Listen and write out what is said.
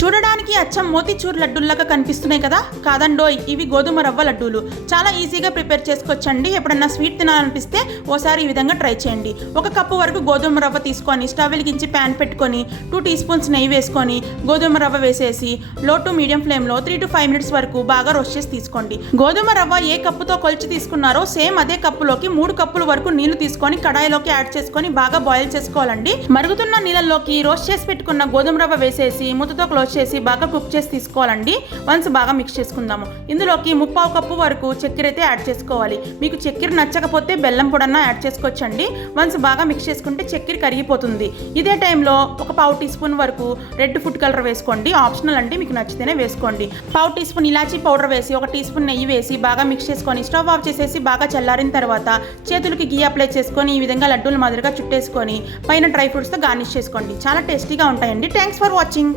చూడడానికి అచ్చం మోతీచూర్ లడ్డూల్లాగా కనిపిస్తున్నాయి కదా, కాదండోయ్ ఇవి గోధుమ రవ్వ లడ్డూలు. చాలా ఈజీగా ప్రిపేర్ చేసుకోవచ్చండి. ఎప్పుడన్నా స్వీట్ తినాలనిపిస్తే ఓసారి ఈ విధంగా ట్రై చేయండి. 1 కప్పు వరకు గోధుమ రవ్వ తీసుకొని స్టవ్ వెలిగించి ప్యాన్ పెట్టుకొని 2 టీ స్పూన్స్ నెయ్యి వేసుకొని గోధుమ రవ్వ వేసేసి లో టు మీడియం ఫ్లేమ్లో 3 to 5 minutes వరకు బాగా రోస్ట్ చేసి తీసుకోండి. గోధుమ రవ్వ ఏ కప్పుతో కొలిచి తీసుకున్నారో సేమ్ అదే కప్పులోకి 3 కప్పుల వరకు నీళ్లు తీసుకొని కడాయిలోకి యాడ్ చేసుకొని బాగా బాయిల్ చేసుకోవాలండి. మరుగుతున్న నీళ్ళలోకి రోస్ట్ చేసి పెట్టుకున్న గోధుమ రవ్వ వేసేసి మూతతో క్లోజ్ చేసి బాగా కుక్ చేసి తీసుకోవాలండి. వన్స్ బాగా మిక్స్ చేసుకుందాము. ఇందులోకి 3/4 కప్పు వరకు చక్కెర అయితే యాడ్ చేసుకోవాలి. మీకు చక్కెర నచ్చకపోతే బెల్లం పొడన్నా యాడ్ చేసుకోవచ్చండి. వన్స్ బాగా మిక్స్ చేసుకుంటే చక్కెర కరిగిపోతుంది. ఇదే టైంలో 1/4 టీ స్పూన్ వరకు రెడ్ ఫుడ్ కలర్ వేసుకోండి. ఆప్షనల్ అండి, మీకు నచ్చితేనే వేసుకోండి. 1/4 టీ స్పూన్ ఇలాచీ పౌడర్ వేసి 1 టీ స్పూన్ నెయ్యి వేసి బాగా మిక్స్ చేసుకొని స్టవ్ ఆఫ్ చేసేసి బాగా చల్లారిన తర్వాత చేతులకి గీ అప్లై చేసుకొని ఈ విధంగా లడ్డూల మాదిరిగా చుట్టేసుకొని పైన డ్రై ఫ్రూట్స్తో గార్నిష్ చేసుకోండి. చాలా టేస్టీగా ఉంటాయండి. Thanks for watching.